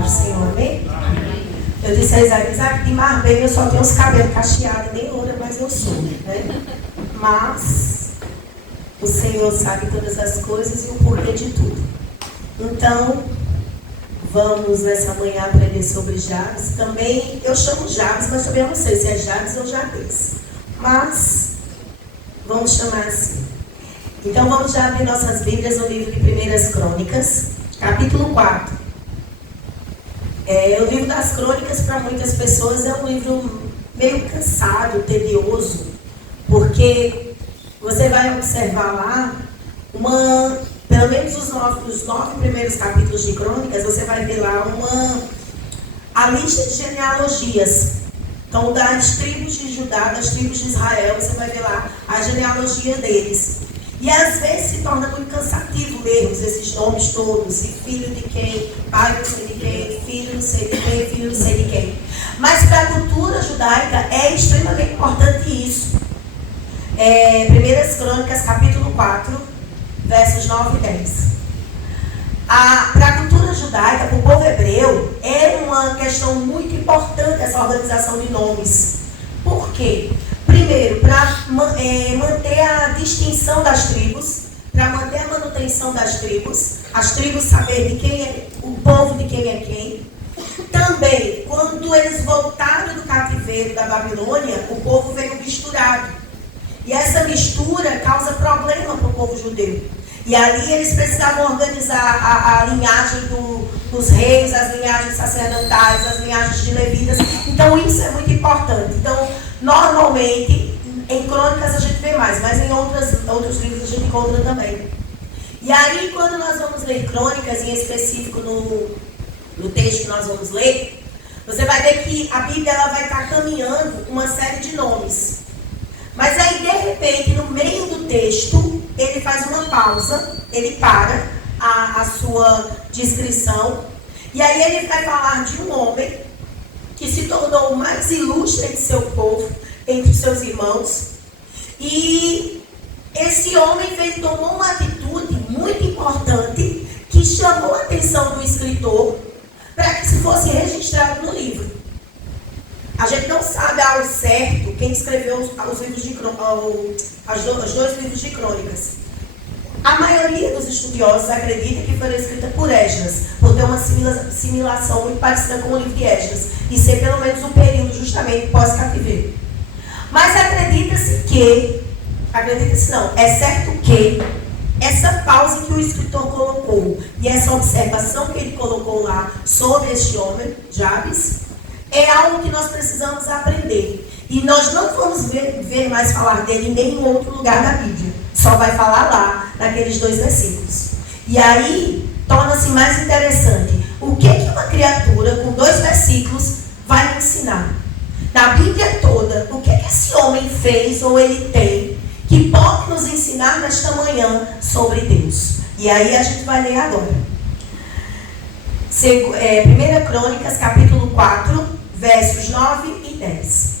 paz do Senhor, amém? Eu disse a Isaac, de mar bem, eu só tenho os cabelos cacheados, nem loura, mas eu sou, né? Mas o Senhor sabe todas as coisas e o porquê de tudo. Então, vamos nessa manhã aprender sobre Jabes. Também, eu chamo Jabes, mas também eu não sei se é Jabes ou Jabes. Mas, vamos chamar assim. Então, vamos já abrir nossas Bíblias no livro de 1 Crônicas, capítulo 4. O livro das Crônicas, para muitas pessoas, é um livro meio cansado, tedioso, porque você vai observar lá, pelo menos os 9 primeiros capítulos de Crônicas, você vai ver lá a lista de genealogias. Então, das tribos de Judá, das tribos de Israel, você vai ver lá a genealogia deles. E às vezes se torna muito cansativo lermos esses nomes todos, e filho de quem, pai não sei de quem, filho não sei de quem, filho não sei de quem. Mas para a cultura judaica é extremamente importante isso. 1 Crônicas, capítulo 4, versos 9 e 10. Para a cultura judaica, para o povo hebreu, é uma questão muito importante essa organização de nomes. Por quê? Primeiro, para manter a distinção das tribos, para manter a manutenção das tribos, as tribos saber de quem é o povo, de quem é quem. Também, quando eles voltaram do cativeiro da Babilônia, o povo veio misturado. E essa mistura causa problema para o povo judeu. E ali eles precisavam organizar a linhagem dos reis, as linhagens sacerdotais, as linhagens de levitas. Então isso é muito importante. Então, normalmente, em Crônicas a gente vê mais, mas em outros livros a gente encontra também. E aí, quando nós vamos ler Crônicas, em específico no texto que nós vamos ler, você vai ver que a Bíblia ela vai estar caminhando uma série de nomes. Mas aí, de repente, no meio do texto, ele faz uma pausa, ele para a sua descrição, e aí ele vai falar de um homem que se tornou o mais ilustre de seu povo, entre os seus irmãos. E esse homem tomou uma atitude muito importante que chamou a atenção do escritor para que se fosse registrado no livro. A gente não sabe ao certo quem escreveu os dois livros de Crônicas. A maioria dos estudiosos acredita que foram escritas por Esdras, por ter uma assimilação muito parecida com o livro de Esdras, e ser pelo menos um período justamente pós-cativeiro. Mas é certo que essa pausa que o escritor colocou, e essa observação que ele colocou lá sobre este homem, Jabes, é algo que nós precisamos aprender. E nós não vamos ver mais falar dele em nenhum outro lugar da Bíblia. Só vai falar lá, naqueles 2 versículos. E aí, torna-se mais interessante. O que uma criatura com 2 versículos vai ensinar? Na Bíblia toda, o que esse homem fez ou ele tem que pode nos ensinar nesta manhã sobre Deus? E aí a gente vai ler agora. 1 Crônicas, capítulo 4, versos 9 e 10.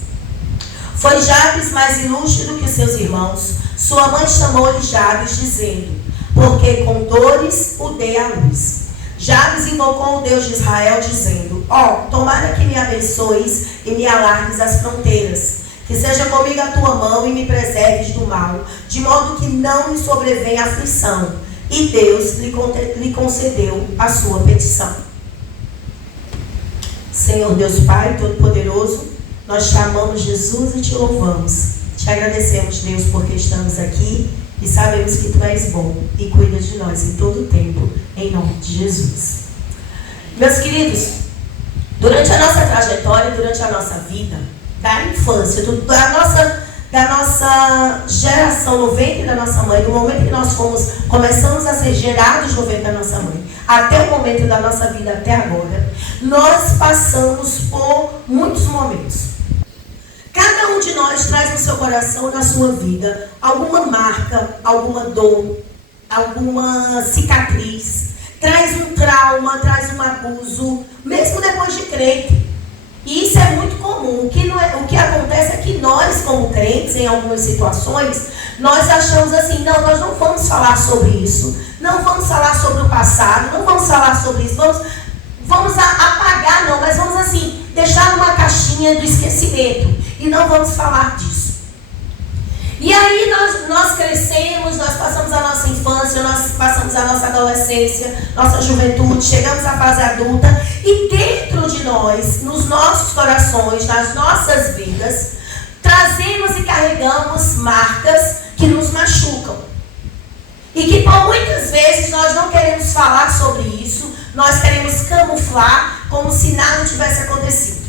Foi Jabes mais ilustre do que seus irmãos. Sua mãe chamou-lhe Jabes, dizendo, porque com dores o dei à luz. Jabes invocou o Deus de Israel, dizendo, tomara que me abençoes e me alargues as fronteiras, que seja comigo a tua mão e me preserves do mal, de modo que não me sobrevenha aflição. E Deus lhe concedeu a sua petição. Senhor Deus Pai Todo-Poderoso, nós te amamos, Jesus, e te louvamos. Te agradecemos, Deus, porque estamos aqui e sabemos que Tu és bom e cuidas de nós em todo o tempo, em nome de Jesus. Meus queridos, durante a nossa trajetória, durante a nossa vida, da infância, da nossa geração no ventre da nossa mãe, do momento que nós começamos a ser gerados no ventre da nossa mãe, até o momento da nossa vida até agora, nós passamos por muitos momentos. Cada um de nós traz no seu coração, na sua vida, alguma marca, alguma dor, alguma cicatriz, traz um trauma, traz um abuso, mesmo depois de crente. E isso é muito comum. O que acontece é que nós, como crentes, em algumas situações, nós achamos assim, não, nós não vamos falar sobre isso, não vamos falar sobre o passado, não vamos falar sobre isso, vamos pastinha do esquecimento. E não vamos falar disso. E aí nós crescemos, nós passamos a nossa infância, nós passamos a nossa adolescência, nossa juventude, chegamos à fase adulta. E dentro de nós, nos nossos corações, nas nossas vidas, trazemos e carregamos marcas que nos machucam. E que por muitas vezes nós não queremos falar sobre isso, nós queremos camuflar como se nada tivesse acontecido.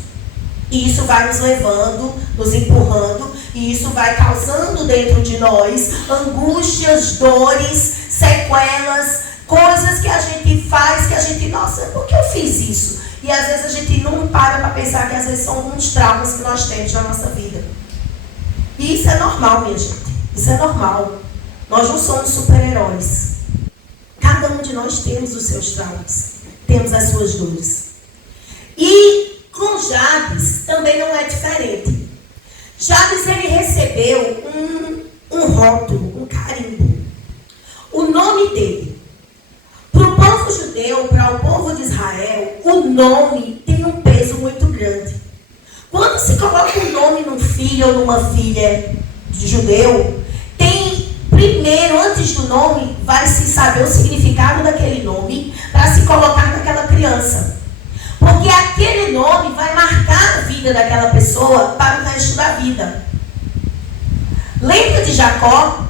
E isso vai nos levando, nos empurrando, e isso vai causando dentro de nós angústias, dores, sequelas, coisas que a gente faz, que a gente, nossa, por que eu fiz isso? E às vezes a gente não para pensar que às vezes são alguns traumas que nós temos na nossa vida. E isso é normal, minha gente. Isso é normal. Nós não somos super-heróis. Cada um de nós temos os seus traumas. Temos as suas dores. E com Jabes também não é diferente. Jabes, ele recebeu um rótulo, um carimbo. O nome dele. Para o povo judeu, para o povo de Israel, o nome tem um peso muito grande. Quando se coloca um nome num filho ou numa filha de judeu, primeiro, antes do nome, vai se saber o significado daquele nome para se colocar naquela criança. Porque aquele nome vai marcar a vida daquela pessoa para o resto da vida. Lembra de Jacó?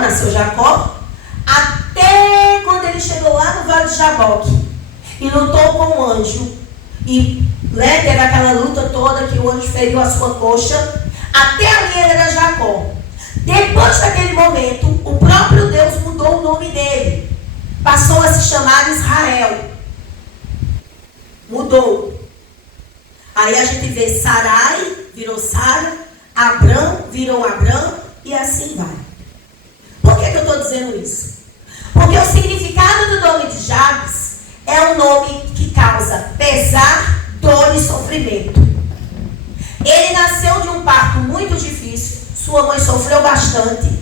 Nasceu Jacó, até quando ele chegou lá no Vale de Jaboque e lutou com o anjo. E teve aquela luta toda que o anjo feriu a sua coxa. Até ali ele era Jacó. Depois daquele momento, o próprio Deus mudou o nome dele. Passou a se chamar Israel. Mudou. Aí a gente vê Sarai, virou Sara, Abrão, virou Abrão, e assim vai. Por que eu estou dizendo isso? Porque o significado do nome de Jabes é um nome que causa pesar, dor e sofrimento. Ele nasceu de um parto muito difícil. Sua mãe sofreu bastante,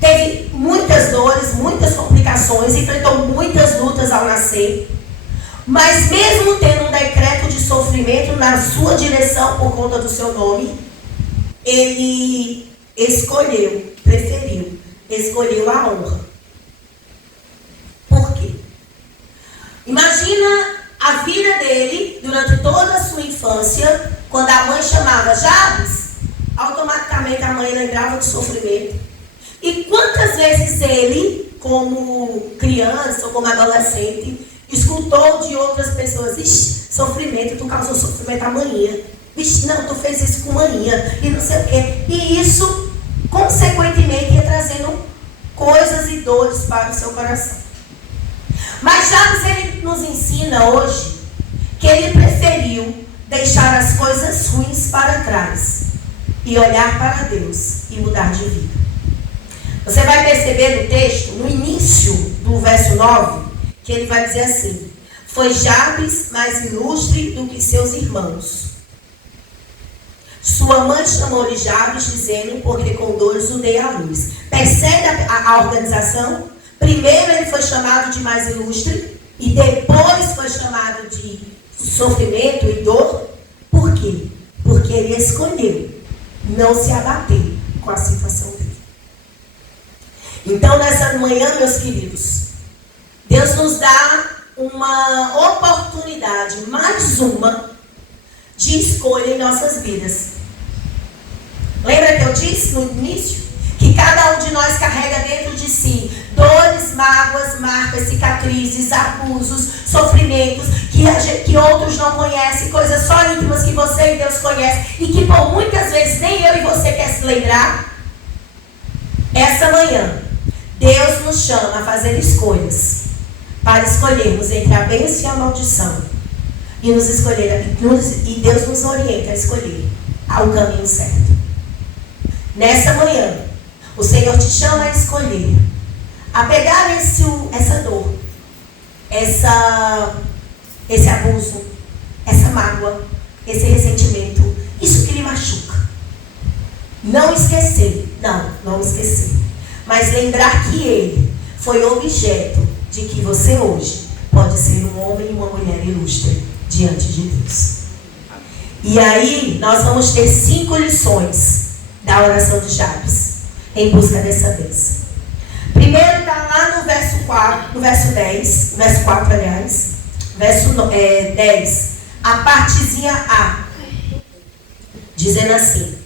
teve muitas dores, muitas complicações, enfrentou muitas lutas ao nascer. Mas mesmo tendo um decreto de sofrimento na sua direção por conta do seu nome, ele escolheu a honra. Por quê? Imagina a vida dele durante toda a sua infância, quando a mãe chamava Jabes, automaticamente a mãe lembrava do sofrimento. E quantas vezes ele, como criança ou como adolescente, escutou de outras pessoas: ixi, sofrimento, tu causou sofrimento à maninha. Ixi, não, tu fez isso com maninha. E não sei o quê. E isso, consequentemente, ia trazendo coisas e dores para o seu coração. Mas Jabes, ele nos ensina hoje que ele preferiu deixar as coisas ruins para trás e olhar para Deus e mudar de vida. Você vai perceber no texto, no início do verso 9, que ele vai dizer assim: foi Jabes mais ilustre do que seus irmãos. Sua mãe chamou-lhe Jabes, dizendo: porque com dores o dei à luz. Percebe a organização? Primeiro ele foi chamado de mais ilustre e depois foi chamado de sofrimento e dor. Por quê? Porque ele escolheu não se abater com a situação dele. Então, nessa manhã, meus queridos, Deus nos dá uma oportunidade, mais uma, de escolha em nossas vidas. Lembra que eu disse no início? Que cada um de nós carrega dentro de si dores, mágoas, marcas, cicatrizes, abusos, sofrimentos que outros não conhecem, coisas só íntimas que você e Deus conhecem e que por muitas vezes nem eu e você quer se lembrar. Essa manhã, Deus nos chama a fazer escolhas, para escolhermos entre a bênção e a maldição e Deus nos orienta a escolher o caminho certo. Nessa manhã, o Senhor te chama a escolher, a pegar essa dor, esse abuso, essa mágoa, esse ressentimento, isso que lhe machuca. Não esquecer, mas lembrar que ele foi objeto de que você hoje pode ser um homem e uma mulher ilustre diante de Deus. E aí, nós vamos ter 5 lições da oração de Jabes, em busca dessa bênção. Primeiro está lá no verso 4, no verso 10, verso 4, aliás, verso 10, a partezinha A, dizendo assim: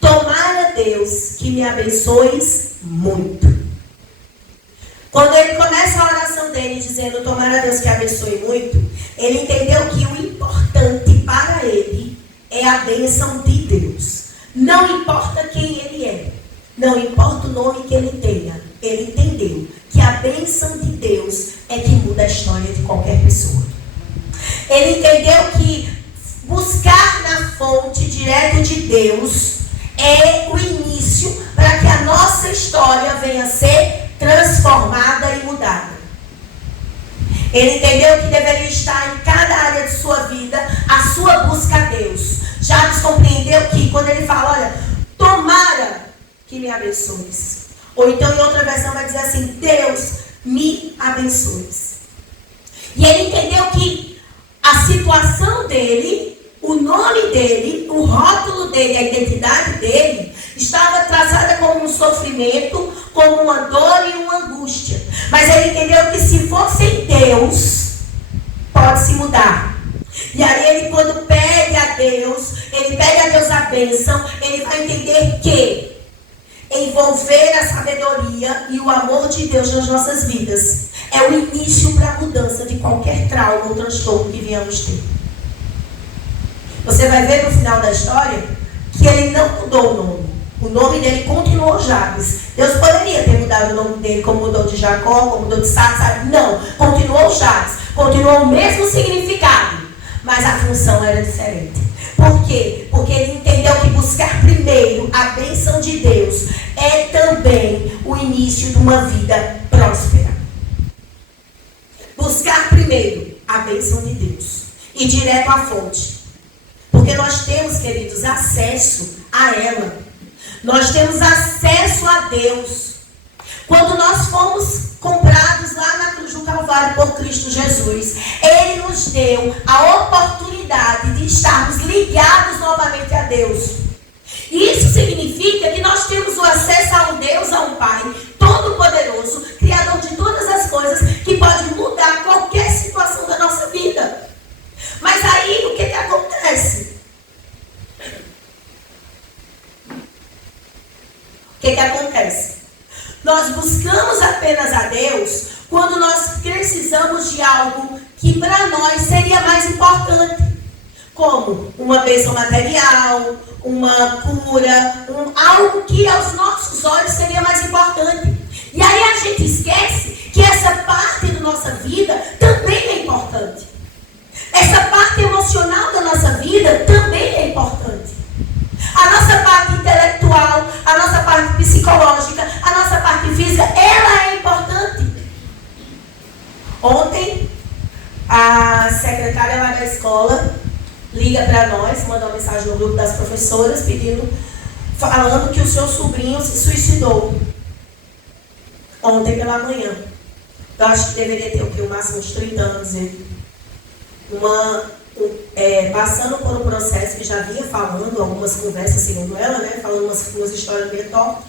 tomara Deus que me abençoes muito. Quando ele começa a oração dele dizendo tomara Deus que abençoe muito, ele entendeu que o importante para ele é a bênção de Deus. Não importa quem ele é, não importa o nome que ele tenha, ele entendeu que a bênção de Deus é que muda a história de qualquer pessoa. Ele entendeu que buscar na fonte direto de Deus é o início para que a nossa história venha a ser transformada e mudada. Ele entendeu que deveria estar em cada área de sua vida a sua busca a Deus. Jabes compreendeu que quando ele fala, olha, tomara que me abençoes. Ou então em outra versão vai dizer assim, Deus me abençoes. E ele entendeu que a situação dele, o nome dele, o rótulo dele, a identidade dele, estava traçada como um sofrimento, como uma dor e uma angústia. Mas ele entendeu que se fosse em Deus, pode se mudar. E aí ele, quando pede a Deus, ele pede a Deus a bênção, ele vai entender que envolver a sabedoria e o amor de Deus nas nossas vidas é o início para a mudança de qualquer trauma ou transtorno que venhamos ter. Você vai ver no final da história que ele não mudou o nome. O nome dele continuou Jabes. Deus poderia ter mudado o nome dele, como mudou de Jacó, como mudou de Sabe. Não, continuou Jabes. Continuou o mesmo significado, mas a função era diferente. Por quê? Porque ele entendeu que buscar primeiro a bênção de Deus é também o início de uma vida próspera. Buscar primeiro a bênção de Deus e direto à fonte. Porque nós temos, queridos, acesso a ela. Nós temos acesso a Deus. Quando nós fomos comprados lá na cruz do Calvário por Cristo Jesus, Ele nos deu a oportunidade de estarmos ligados novamente a Deus. Isso significa que nós temos o acesso a um Deus, a um Pai Todo-Poderoso, Criador de todas as coisas, que pode mudar qualquer situação da nossa vida. Mas aí, o que acontece? O que acontece? Nós buscamos apenas a Deus quando nós precisamos de algo que para nós seria mais importante. Como uma bênção material, uma cura, algo que aos nossos olhos seria mais importante. E aí a gente esquece que essa parte da nossa vida também é importante. Essa parte emocional da nossa vida também é importante. A nossa parte intelectual, a nossa parte psicológica, a nossa parte física, ela é importante. Ontem, a secretária lá da escola liga para nós, manda uma mensagem no grupo das professoras, falando que o seu sobrinho se suicidou. Ontem pela manhã. Eu acho que deveria ter o máximo uns 30 anos ele. Passando por um processo que já vinha falando, algumas conversas segundo ela, né, falando umas histórias meio top,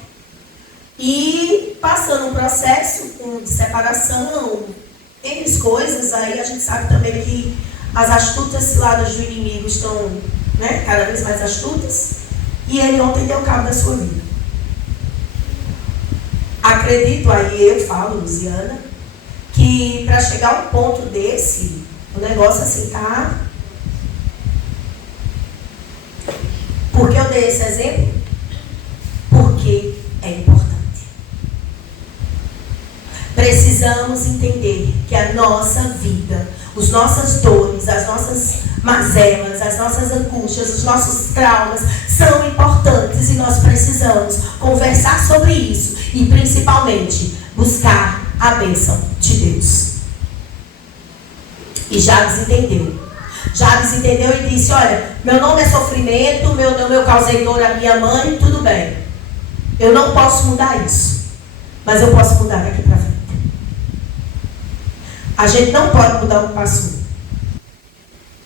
e passando um processo de separação, N coisas, aí a gente sabe também que as astutas ciladas do inimigo estão, né, cada vez mais astutas, e ele ontem deu cabo da sua vida. Acredito, aí eu falo, Luziana, que para chegar a um ponto desse, o negócio assim tá. Por que eu dei esse exemplo? Porque é importante. Precisamos entender que a nossa vida, as nossas dores, as nossas mazelas, as nossas angústias, os nossos traumas são importantes e nós precisamos conversar sobre isso e principalmente buscar a bênção de Deus. E Jabes entendeu. Jabes entendeu e disse, olha, meu nome é sofrimento, meu nome eu causei dor à minha mãe, tudo bem. Eu não posso mudar isso, mas eu posso mudar daqui para frente. A gente não pode mudar o que passou.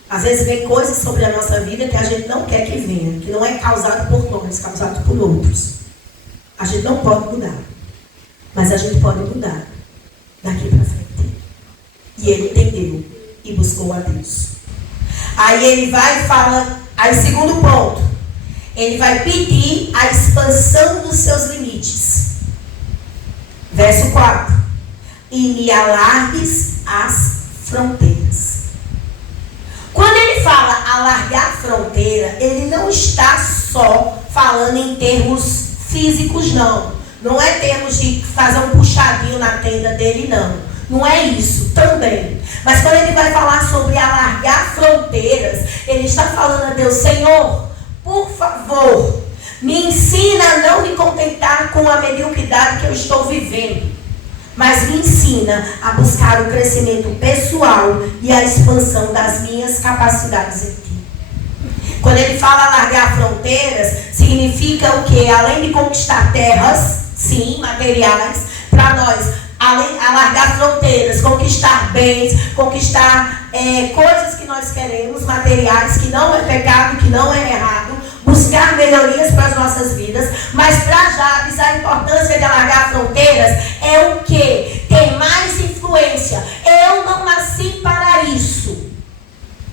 Às vezes vem coisas sobre a nossa vida que a gente não quer que venha, que não é causado por nós, causado por outros. A gente não pode mudar, mas a gente pode mudar daqui para frente. E ele entendeu e buscou a Deus. Aí ele vai e fala, aí segundo ponto, ele vai pedir a expansão dos seus limites. Verso 4. E me alargues as fronteiras. Quando ele fala alargar fronteira, ele não está só falando em termos físicos, não. Não é termos de fazer um puxadinho na tenda dele, não. Não é isso, também. Mas quando ele vai falar sobre alargar fronteiras, ele está falando a Deus, Senhor, por favor, me ensina a não me contentar com a mediocridade que eu estou vivendo, mas me ensina a buscar o crescimento pessoal e a expansão das minhas capacidades em Ti. Quando ele fala alargar fronteiras, significa o quê? Além de conquistar terras, sim, materiais, para nós, alargar fronteiras, conquistar bens, conquistar coisas que nós queremos, materiais, que não é pecado, que não é errado, buscar melhorias para as nossas vidas, mas para Jabes a importância de alargar fronteiras é o quê? Ter mais influência. Eu não nasci para isso.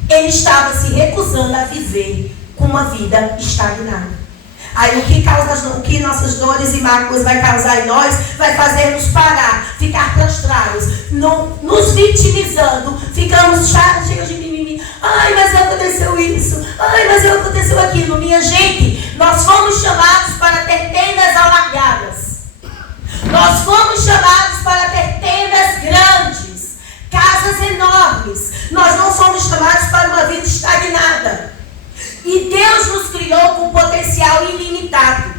Ele estava se recusando a viver com uma vida estagnada. Aí o que nossas dores e mágoas vai causar em nós, vai fazer nos parar, ficar prostrados, nos vitimizando, ficamos cheios de mimimi. Ai, mas aconteceu isso. Ai, mas aconteceu aquilo. Minha gente, nós fomos chamados para ter tendas alargadas. Nós fomos chamados para ter tendas grandes, casas enormes. Nós não somos chamados para uma vida estagnada. E Deus nos criou com potencial ilimitado.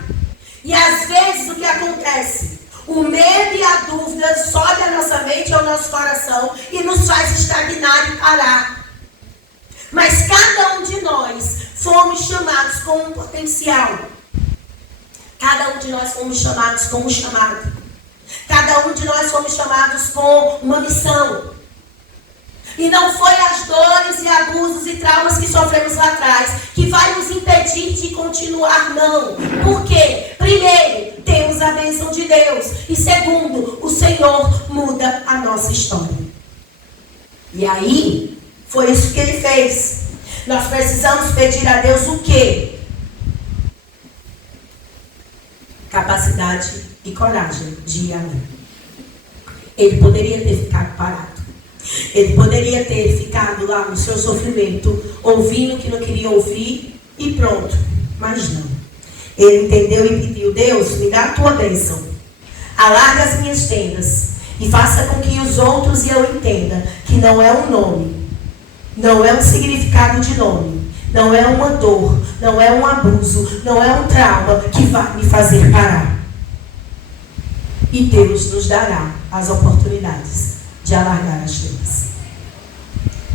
E às vezes o que acontece? O medo e a dúvida sobe à nossa mente e ao nosso coração e nos faz estagnar e parar. Mas cada um de nós fomos chamados com um potencial. Cada um de nós fomos chamados com um chamado. Cada um de nós fomos chamados com uma missão. E não foi as dores e abusos e traumas que sofremos lá atrás que vai nos impedir de continuar, não. Por quê? Primeiro, temos a bênção de Deus. E segundo, o Senhor muda a nossa história. E aí, foi isso que Ele fez. Nós precisamos pedir a Deus o quê? Capacidade e coragem de ir além. Ele poderia ter ficado parado. Ele poderia ter ficado lá no seu sofrimento, ouvindo o que não queria ouvir e pronto. Mas não. Ele entendeu e pediu, Deus, me dá a tua bênção. Alarga as minhas tendas e faça com que os outros e eu entenda que não é um nome, não é um significado de nome, não é uma dor, não é um abuso, não é um trauma que vai me fazer parar. E Deus nos dará as oportunidades de alargar as tendas.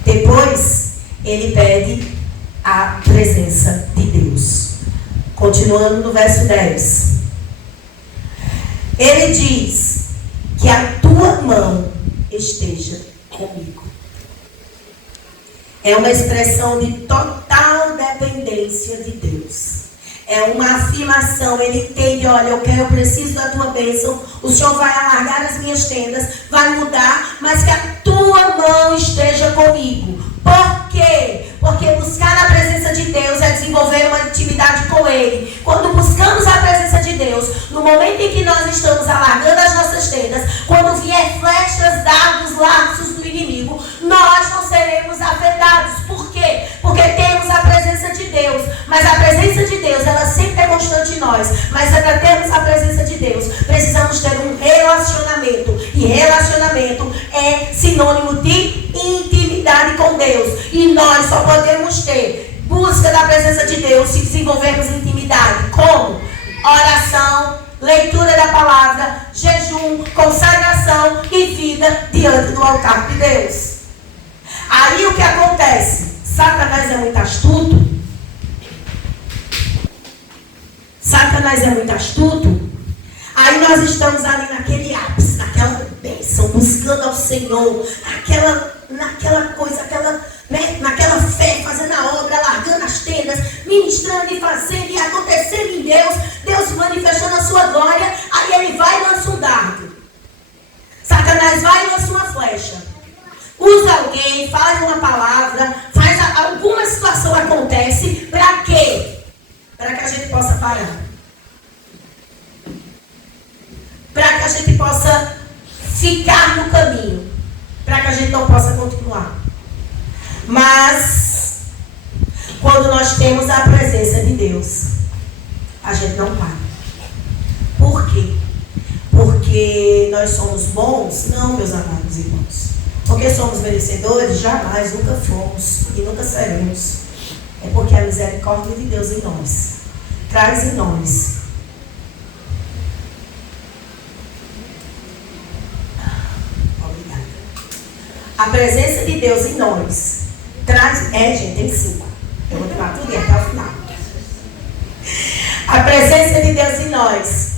Depois, ele pede a presença de Deus. Continuando no verso 10. Ele diz que a tua mão esteja comigo. É uma expressão de total dependência de Deus. É uma afirmação, ele entende, olha, eu preciso da tua bênção, o Senhor vai alargar as minhas tendas, vai mudar, mas que a tua mão esteja comigo. Por quê? Porque buscar a presença de Deus é desenvolver uma intimidade com Ele. Quando buscamos a presença de Deus, no momento em que nós estamos alargando as nossas tendas, quando vier flechas, dardos, laços do inimigo, nós não seremos afetados. Por quê? Porque temos a presença de Deus. Mas a presença de Deus, ela sempre é constante em nós. Mas para termos a presença de Deus, precisamos ter um relacionamento. E relacionamento é sinônimo de intimidade com Deus. E nós só podemos ter busca da presença de Deus se desenvolvermos intimidade. Como? Oração, leitura da palavra, jejum, consagração e vida diante do altar de Deus. Aí o que acontece? Satanás é muito astuto. Satanás é muito astuto. Aí nós estamos ali naquele ápice, naquela bênção, buscando ao Senhor, naquela coisa, naquela fé Mas, quando nós temos a presença de Deus, a gente não para. Por quê? Porque nós somos bons? Não, meus amados irmãos. Porque somos merecedores? Jamais, nunca fomos e nunca seremos. É porque a misericórdia de Deus em nós traz em nós a presença de Deus em nós traz. Gente, tem 5. Eu vou tomar tudo até o final. A presença de Deus em nós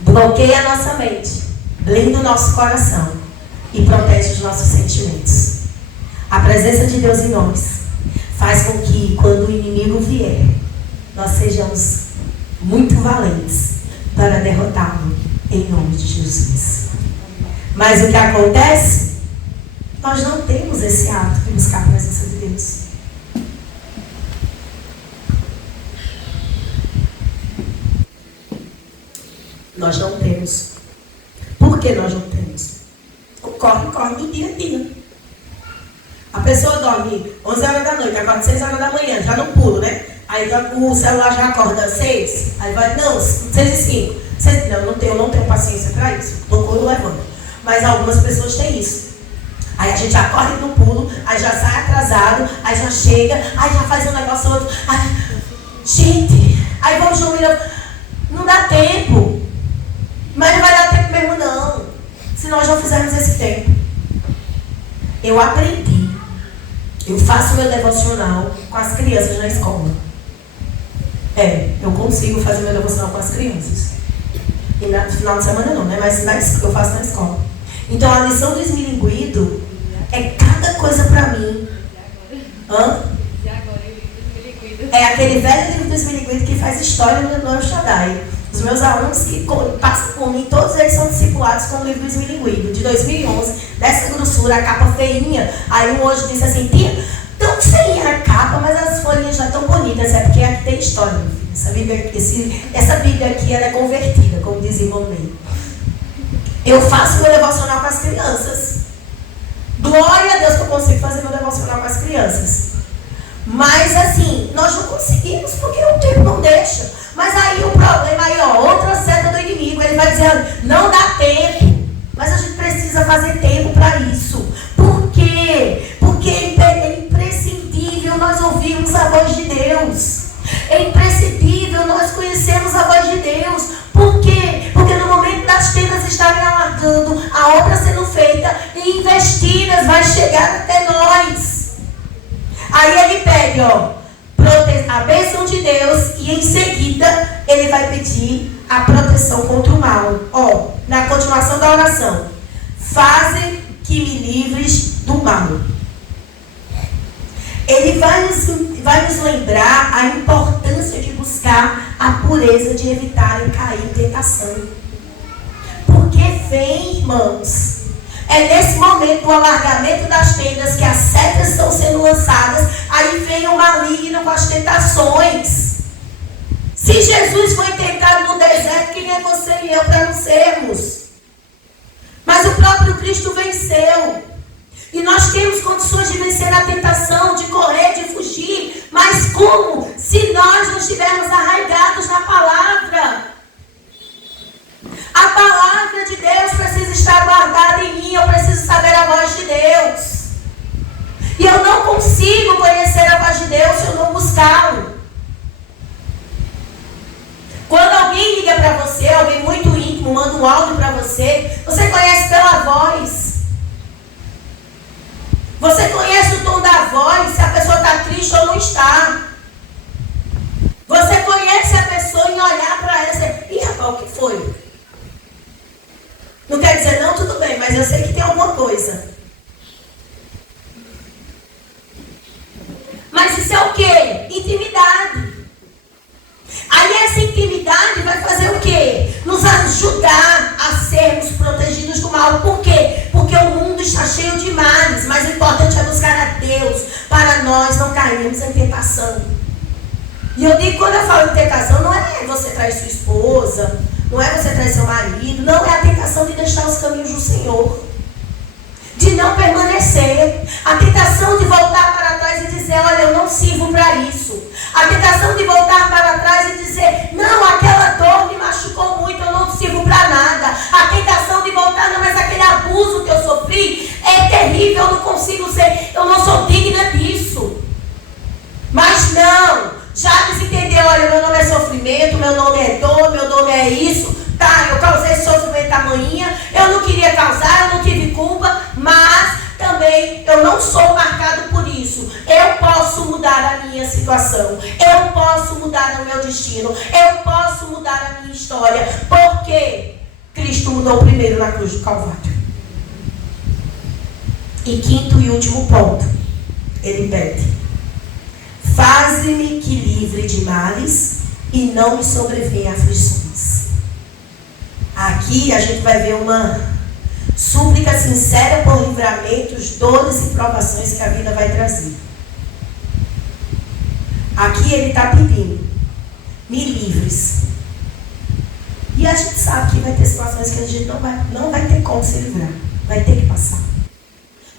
bloqueia a nossa mente, blinda o nosso coração e protege os nossos sentimentos. A presença de Deus em nós faz com que, quando o inimigo vier, nós sejamos muito valentes para derrotá-lo em nome de Jesus. Mas o que acontece? Nós não temos esse hábito de buscar a presença de Deus. Nós não temos. Por que nós não temos? O corre do dia a dia. A pessoa dorme 11 horas da noite, acorda 6 horas da manhã, já não pulo, né? Aí o celular já acorda às 6, aí vai, não, 6h05. Não, eu não tenho paciência para isso. Tocou, eu levanto. Mas algumas pessoas têm isso. Aí a gente acorda no pulo, aí já sai atrasado, aí já chega, aí já faz um negócio outro. Aí, gente, aí vamos dormir. Não dá tempo. Mas não vai dar tempo mesmo não, se nós não fizermos esse tempo. Eu aprendi. Eu faço meu devocional com as crianças na escola. Eu consigo fazer meu devocional com as crianças. E no final de semana não, né? Mas eu faço na escola. Então a lição do esmilinguido é cada coisa pra mim. É aquele velho livro do esmilinguido que faz história no El Shaddai. Os meus alunos que passam por mim, todos eles são discipulados com o livro do esmilinguido, de 2011, dessa grossura, a capa feinha. Aí um hoje disse assim, tia, tão feinha a capa, mas as folhinhas já estão bonitas. É porque aqui tem história, meu filho. Essa Bíblia aqui, ela é convertida, como dizia o irmão Ney. Eu faço meu devocional com as crianças. Glória a Deus que eu consigo fazer meu devocional com as crianças. Mas assim, nós não conseguimos porque o tempo não deixa. Mas aí o problema, outra seta do inimigo, ele vai dizendo, não dá tempo. Mas a gente precisa fazer tempo para isso. Por quê? Porque é imprescindível nós ouvirmos a voz de Deus. É imprescindível nós conhecermos a voz de Deus. Por quê? Porque no momento das tendas estarem alargando, a obra sendo feita e investidas vai chegar até nós. Aí ele pede, a bênção de Deus e em seguida ele vai pedir a proteção contra o mal. Na continuação da oração, faze que me livres do mal. Ele vai nos lembrar a importância de buscar a pureza, de evitar cair em tentação. Porque vem, irmãos, é nesse momento do alargamento das tendas que as setas estão sendo lançadas, aí vem o maligno com as tentações. Se Jesus foi tentado no deserto, quem é você e eu para não sermos? Mas o próprio Cristo venceu. E nós temos condições de vencer a tentação, de correr, de fugir. Mas como? Se nós não estivermos arraigados na palavra. A palavra de Deus precisa estar guardada em mim. Eu preciso saber a voz de Deus. E eu não consigo conhecer a voz de Deus se eu não buscá-lo. Quando alguém liga para você, alguém muito íntimo, manda um áudio para você, você conhece pela voz. Você conhece o tom da voz, se a pessoa está triste ou não está. Você conhece a pessoa em olhar para ela e dizer, ih, rapaz, o que foi? Não quer dizer, não, tudo bem, mas eu sei que tem alguma coisa. Mas isso é o quê? Intimidade. Aí essa intimidade vai fazer o quê? Nos ajudar a sermos protegidos do mal. Por quê? Porque o mundo está cheio de males, mas o importante é buscar a Deus para nós não cairmos em tentação. E eu digo, quando eu falo em tentação, não é você trair sua esposa, não é você trair seu marido, não, é a tentação de deixar os caminhos do Senhor, de não permanecer, a tentação de voltar para para isso. A tentação de voltar para trás e dizer, não, aquela dor me machucou muito, eu não sirvo para nada. A tentação de voltar, não, mas aquele abuso que eu sofri é terrível, eu não consigo ser, eu não sou digna disso. Mas não, Jabes entendeu, olha, meu nome é sofrimento, meu nome é dor, meu nome é isso. Tá, eu causei sofrimento amanhã, eu não queria causar, eu não tive culpa, mas também eu não sou marcado por isso. Eu posso mudar a minha situação, eu posso mudar o meu destino, eu posso mudar a minha história, porque Cristo mudou primeiro na cruz do Calvário. E quinto e último ponto, ele pede: faze-me que livre de males e não me sobrevenha aflições. Aqui a gente vai ver uma súplica sincera por livramentos, dores e provações que a vida vai trazer. Aqui ele está pedindo, me livres. E a gente sabe que vai ter situações que a gente não vai ter como se livrar. Vai ter que passar.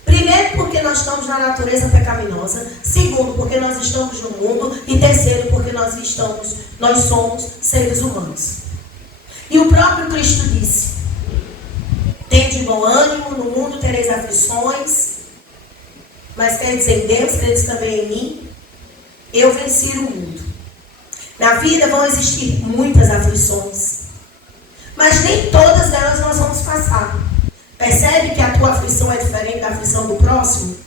Primeiro, porque nós estamos na natureza pecaminosa. Segundo, porque nós estamos no mundo. E terceiro, porque nós somos seres humanos. E o próprio Cristo disse, tende bom ânimo, no mundo tereis aflições, mas quer dizer, Deus, credes também em mim, eu venci o mundo. Na vida vão existir muitas aflições, mas nem todas elas nós vamos passar. Percebe que a tua aflição é diferente da aflição do próximo?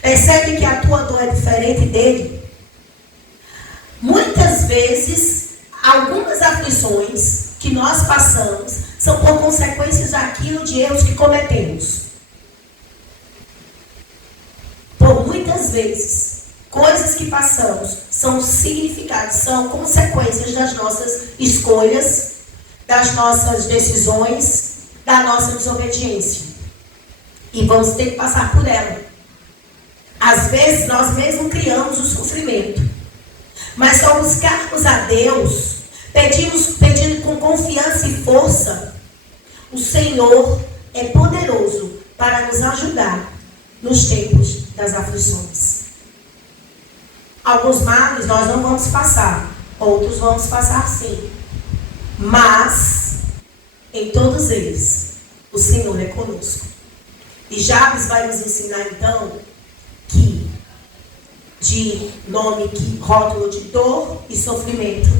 Percebe que a tua dor é diferente dele? Muitas vezes, algumas aflições que nós passamos são por consequências daquilo de erros que cometemos. Por muitas vezes, coisas que passamos são significados, são consequências das nossas escolhas, das nossas decisões, da nossa desobediência. E vamos ter que passar por ela. Às vezes, nós mesmos criamos o sofrimento. Mas ao buscarmos a Deus, pedindo com confiança e força, o Senhor é poderoso para nos ajudar nos tempos das aflições. Alguns males nós não vamos passar, outros vamos passar sim. Mas, em todos eles, o Senhor é conosco. E Jabes vai nos ensinar então que de nome, que rótulo de dor e sofrimento,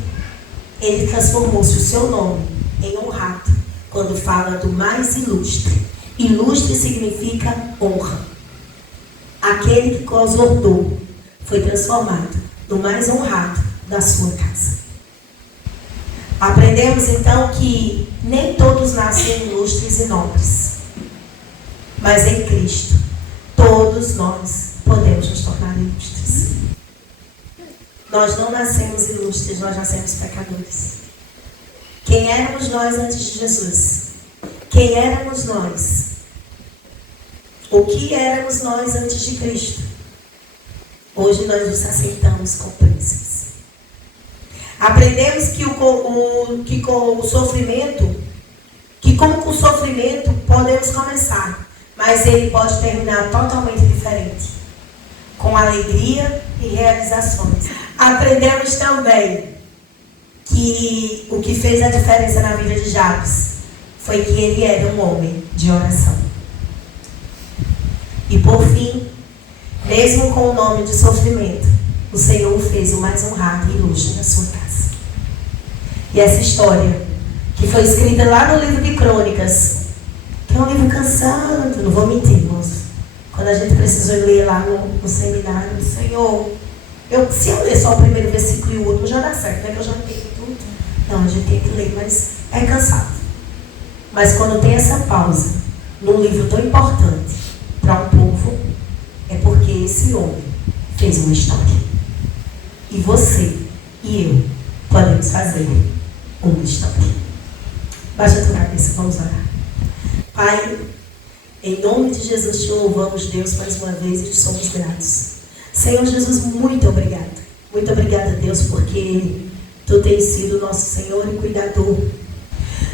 ele transformou-se o seu nome em honrado, quando fala do mais ilustre. Ilustre significa honra. Aquele que causou dor foi transformado no mais honrado da sua casa. Aprendemos então que nem todos nascem ilustres e nobres, mas em Cristo todos nós podemos nos tornar ilustres. Nós não nascemos ilustres, nós nascemos pecadores. Quem éramos nós antes de Jesus? Quem éramos nós? O que éramos nós antes de Cristo? Hoje nós nos aceitamos como príncipes. Aprendemos que com o sofrimento, que como com o sofrimento podemos começar, mas ele pode terminar totalmente diferente, com alegria e realizações. Aprendemos também que o que fez a diferença na vida de Jabes foi que ele era um homem de oração. E por fim, mesmo com o nome de sofrimento, o Senhor o fez o mais honrado e ilustre da sua casa. E essa história, que foi escrita lá no livro de Crônicas, que é um livro cansado, não vou mentir, irmãos. Quando a gente precisou ler lá no seminário, Senhor, se eu ler só o primeiro versículo e o último, já dá certo, não é que eu já entendi tudo. Não, a gente tem que ler, mas é cansado. Mas quando tem essa pausa, num livro tão importante para um povo, é porque esse homem fez uma história. E você e eu podemos fazer uma história. Baixa a tua cabeça, vamos orar. Pai, em nome de Jesus te louvamos, Deus, mais uma vez e te somos gratos. Senhor Jesus, muito obrigada. Muito obrigada, Deus, porque Tu tens sido nosso Senhor e cuidador.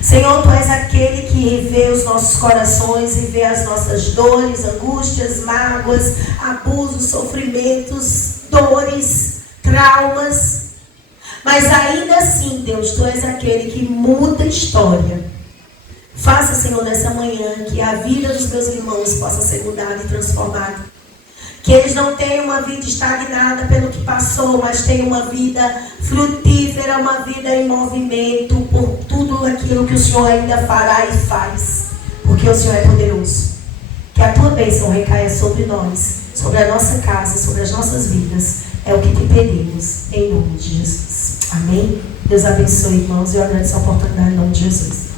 Senhor, Tu és aquele que vê os nossos corações e vê as nossas dores, angústias, mágoas, abusos, sofrimentos, dores, traumas. Mas ainda assim, Deus, Tu és aquele que muda a história. Faça, Senhor, nessa manhã que a vida dos meus irmãos possa ser mudada e transformada. Que eles não tenham uma vida estagnada pelo que passou, mas tenham uma vida frutífera, uma vida em movimento por tudo aquilo que o Senhor ainda fará e faz. Porque o Senhor é poderoso. Que a Tua bênção recaia sobre nós, sobre a nossa casa, sobre as nossas vidas. É o que Te pedimos, em nome de Jesus. Amém? Deus abençoe, irmãos. Eu agradeço a oportunidade em nome de Jesus.